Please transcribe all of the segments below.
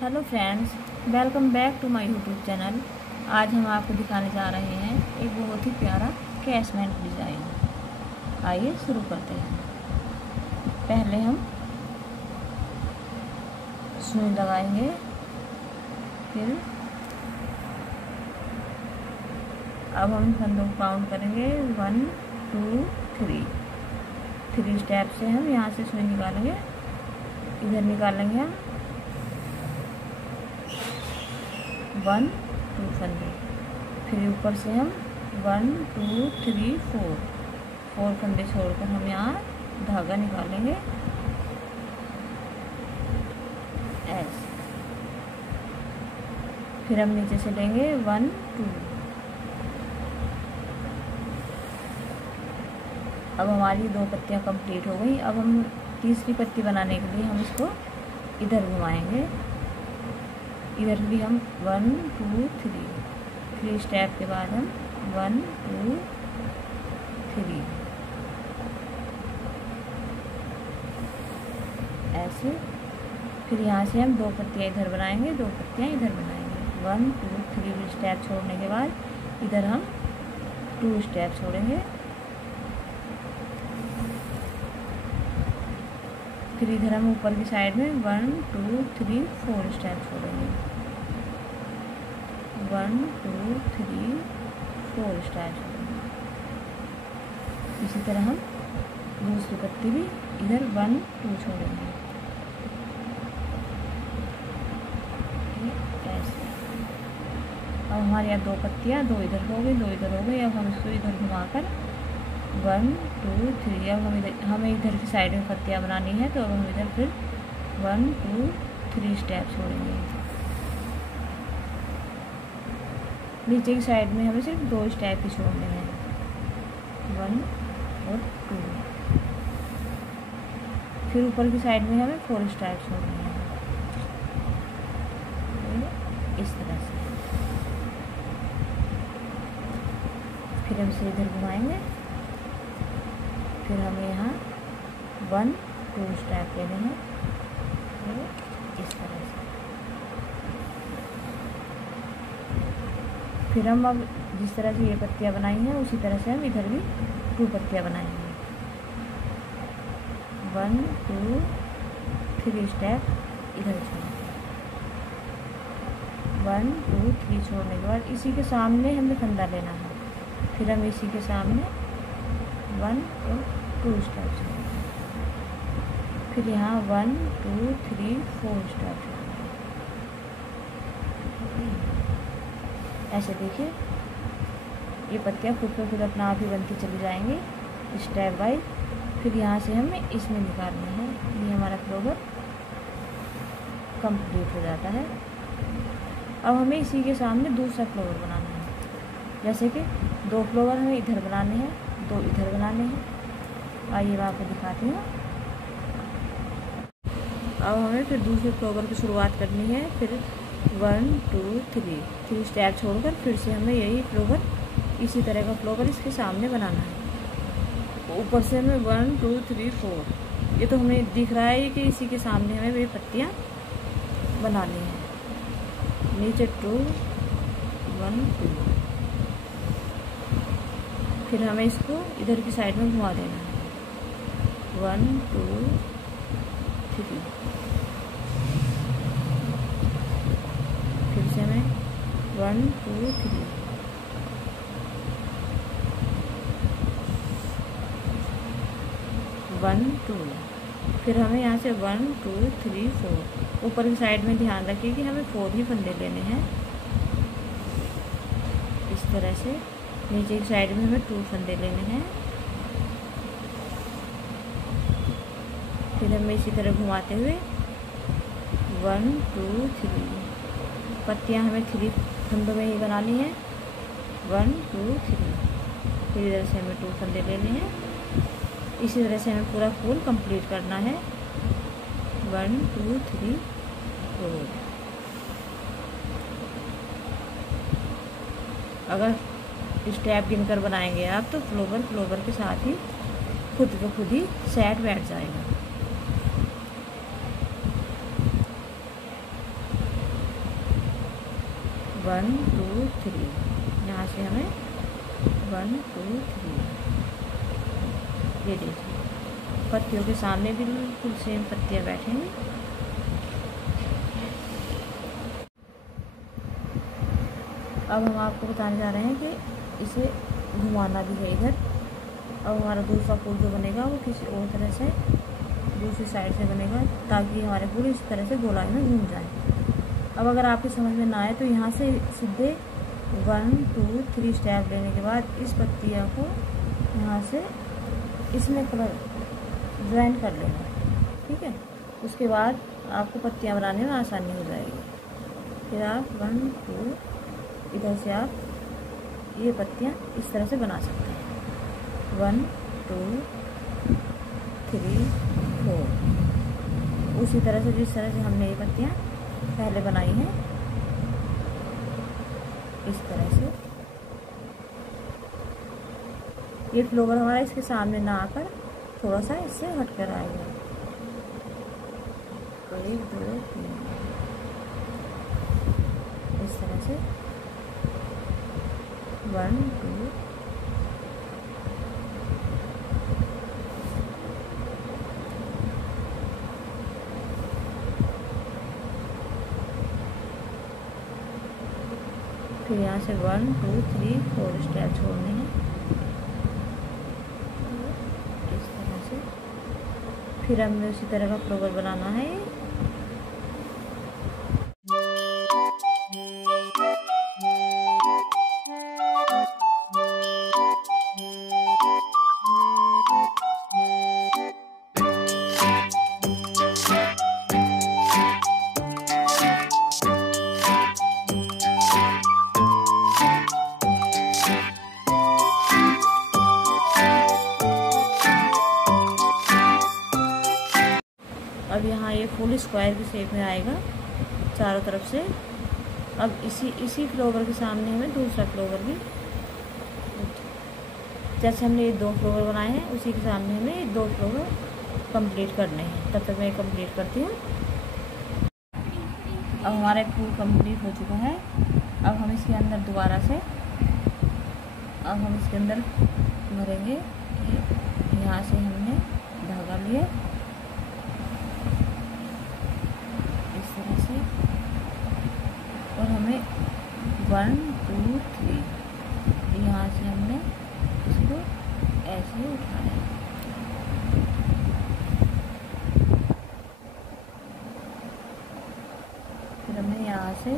Hello friends, welcome back to my YouTube channel. आज हम आपको दिखाने जा रहे हैं एक बहुत ही प्यारा कैशमेंट डिज़ाइन। आइए शुरू करते हैं। पहले हम सुई लगाएंगे, फिर अब हम फंदों को काउंट करेंगे 1 2 3 स्टेप से हम यहाँ से सुई निकालेंगे, इधर निकालेंगे हम 1 2 फंदे, फिर ऊपर से हम 1 2 3 4 फंदे छोड़कर हम यहाँ धागा निकालेंगे ऐसे। फिर हम नीचे से लेंगे 1 2। अब हमारी 2 पत्तियाँ कंप्लीट हो गई। अब हम तीसरी पत्ती बनाने के लिए हम इसको इधर घुमाएंगे। इधर भी हम 1 2 3 स्टेप के बाद हम 1 2 3 ऐसे। फिर यहाँ से हम 2 पत्तियाँ इधर बनाएंगे, 2 पत्तियाँ इधर बनाएंगे। 1 2 3 स्टेप छोड़ने के बाद इधर हम 2 स्टेप छोड़ेंगे। फिर इधर हम ऊपर की साइड में 1 2 3 4 स्टेप छोड़ेंगे। 1 2 3 4 स्टेप छोड़ेंगे। इसी तरह हम दूसरी पत्ती भी इधर 1 2 छोड़ेंगे ऐसे। अब हमारे यहाँ 2 पत्तियाँ, 2 इधर हो गई, 2 इधर हो गई। अब हम इसको इधर घुमाकर 1 2 3। अब हमें इधर की साइड में पत्तियाँ बनानी है, तो अब हम इधर फिर 1 2 3 स्टेप छोड़ेंगे। नीचे की साइड में हमें सिर्फ 2 स्टेप ही छोड़ने हैं, 1 और 2। फिर ऊपर की साइड में हमें 4 स्टेप छोड़ने हैं इस तरह से। फिर हम इसे इधर घुमाएंगे। फिर हमें यहाँ 1 2 स्टेप लेने हैं इस तरह से। फिर हम अब जिस तरह से ये पत्तियाँ बनाई हैं उसी तरह से हम इधर भी 2 पत्तियाँ बनाएंगे। 1 2 3 स्टेप इधर छोड़ेंगे। 1 2 3 छोड़ने के बाद इसी के सामने हमें फंदा लेना है। फिर हम इसी के सामने 1 और 2 स्टेप छोड़ेंगे। फिर यहाँ 1 2 3 4 स्टेप छोड़ेंगे ऐसे। देखिए ये पत्तियाँ खुद पर खुद अपना आप ही बनती चली जाएंगी स्टेप बाय। फिर यहाँ से हमें इसमें निकालना है। ये हमारा फ्लावर कंप्लीट हो जाता है। अब हमें इसी के सामने दूसरा फ्लावर बनाना है। जैसे कि 2 फ्लावर हमें इधर बनाने हैं, 2 इधर बनाने हैं। आइए मैं आपको दिखाती हूँ। अब हमें फिर दूसरे फ्लावर की शुरुआत करनी है। फिर 1 2 3 स्टेप छोड़कर फिर से हमें यही फ्लावर, इसी तरह का फ्लावर इसके सामने बनाना है। ऊपर से हमें 1 2 3 4। ये तो हमें दिख रहा है कि इसी के सामने हमें वे पत्तियाँ बनानी हैं। नीचे 2 1 2। फिर हमें इसको इधर की साइड में घुमा देना है 1 2 3। फिर से हमें 1 2 3। वन 2। फिर हमें यहाँ से 1 2 3 4। ऊपर की साइड में ध्यान रखिए कि हमें 4 ही फंदे लेने हैं इस तरह से। नीचे की साइड में हमें 2 फंदे लेने हैं। फिर हमें इसी तरह घुमाते हुए 1 2 3। पत्तियाँ हमें 3 फंदों में ही बनानी है 1 2 3। फिर इधर से हमें 2 फंदे लेने हैं। इसी तरह से हमें पूरा फूल कंप्लीट करना है 1 2 3 4। अगर स्टेप गिनकर बनाएंगे आप तो फ्लावर के साथ ही खुद ब खुद ही सेट बैठ जाएगा। 1 2 3, यहाँ से हमें 1 2 3। ये देखिए पत्तियों के सामने बिल्कुल सेम पत्तियाँ बैठेंगी। अब हम आपको बताने जा रहे हैं कि इसे घुमाना भी है इधर। अब हमारा दूसरा फूल जो बनेगा वो किसी और तरह से दूसरी साइड से बनेगा, ताकि हमारे फूल इस तरह से गोलाई में घूम जाए। अब अगर आपकी समझ में ना आए तो यहाँ से सीधे 1 2 3 स्टेप लेने के बाद इस पत्तियाँ को यहाँ से इसमें कलर ज्वाइन कर लेना, ठीक है। उसके बाद आपको पत्तियाँ बनाने में आसानी हो जाएगी। फिर आप 1 2 इधर से आप ये पत्तियाँ इस तरह से बना सकते हैं। 1 2 3 4, उसी तरह से जिस तरह से हमने ये पत्तियाँ पहले बनाई हैं, इस तरह से। ये फ्लावर हमारा इसके सामने ना आकर थोड़ा सा इससे हटकर आएगा। 1 2 3, इस तरह से 1 2। फिर यहाँ से 1 2 3 4 स्टेप छोड़ने हैं, इस तरह से। फिर हमें उसी तरह का फ्लावर बनाना है। अब यहाँ ये फुल स्क्वायर की शेप में आएगा चारों तरफ से। अब इसी फ्लावर के सामने हमें दूसरा फ्लावर भी, जैसे हमने ये 2 फ्लावर बनाए हैं उसी के सामने हमें ये 2 फ्लावर कंप्लीट करने हैं। तब तक मैं कंप्लीट करती हूँ। अब हमारा फूल कंप्लीट हो चुका है। अब हम इसके अंदर दोबारा से इसके अंदर भरेंगे। यहाँ से हमने धागा लिया इस तरह से, और हमें 1 2 3 यहाँ से हमने इसको ऐसे उठाना है। फिर हमने यहाँ से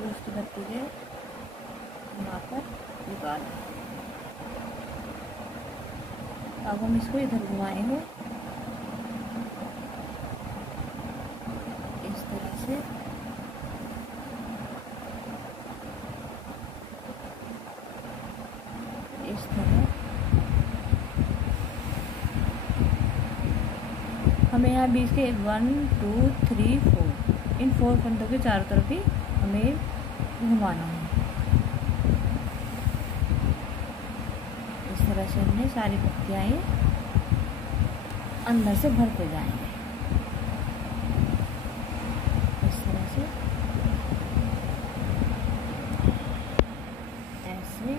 दूसरी पत्ती के यहाँ पर निकाला। अब हम इसको इधर घुमाएंगे इस तरह से। इस तरह हमें यहाँ बीच के 1 2 3 4 इन 4 फंदों के चारों तरफ ही हमें घुमाना है। इस तरह से हमने सारी पत्तियाँ ये अंदर से भरते जाएंगे इस तरह से। ऐसे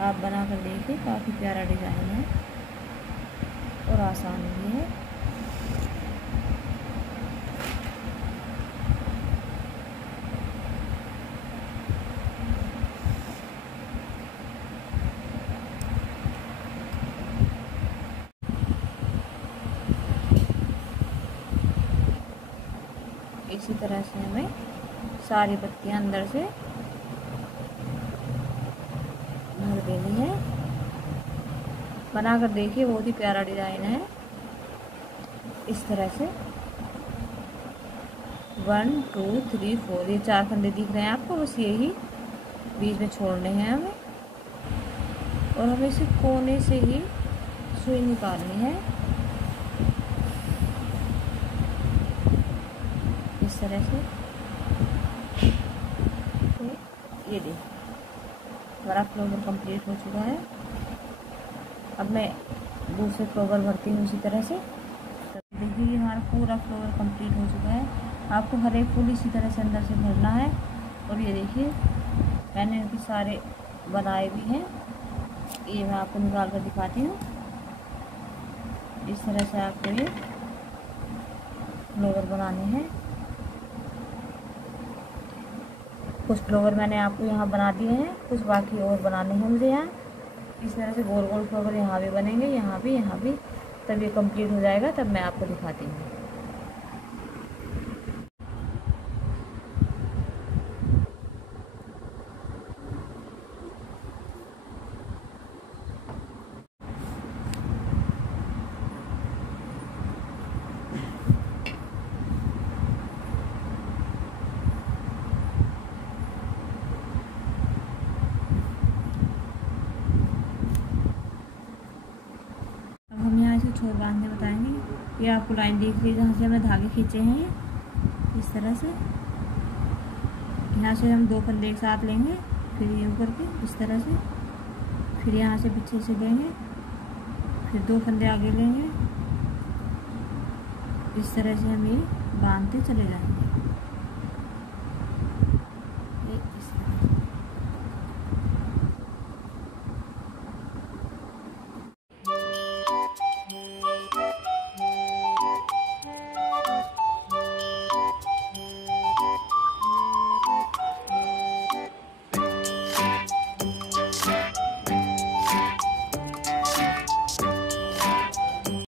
आप बना कर देखिए, काफ़ी प्यारा डिज़ाइन है और आसान भी है। इसी तरह से हमें सारी पत्तियां अंदर से भर देनी है। बनाकर देखिए, बहुत ही प्यारा डिज़ाइन है। इस तरह से 1 2 3 4 ये 4 फंदे दिख रहे हैं आपको, बस यही बीच में छोड़ने हैं हमें, और हमें इसे कोने से ही सुई निकालनी है इस तरह से। तो ये देखिए हमारा फ्लावर कंप्लीट हो चुका है। अब मैं दूसरे फ्लावर भरती हूँ उसी तरह से। देखिए ये हमारा पूरा फ्लोर कंप्लीट हो चुका है। आपको हर एक फूल इसी तरह से अंदर से भरना है। और ये देखिए मैंने इनके सारे बनाए भी हैं, ये मैं आपको निकाल कर दिखाती हूँ। इस तरह से आपको ये फ्लोवर बनाने हैं। कुछ फ्लोवर मैंने आपको यहाँ बना दिए हैं, कुछ बाकी और बनाने हैं मुझे यहाँ। इस तरह से गोल गोल फ्लोवर यहाँ भी बनेंगे, यहाँ भी। तब ये कंप्लीट हो जाएगा, तब मैं आपको दिखाती हूँ। हम यहाँ इसे छोर बांधने बताएंगे। ये आपको लाइन दिख रही है जहाँ से हमने धागे खींचे हैं। इस तरह से यहाँ से हम 2 फंदे एक साथ लेंगे, फिर ये ऊपर के इस तरह से, फिर यहाँ से पीछे से लेंगे, फिर 2 फंदे आगे लेंगे। इस तरह से हम ये बांधते चले जाएंगे।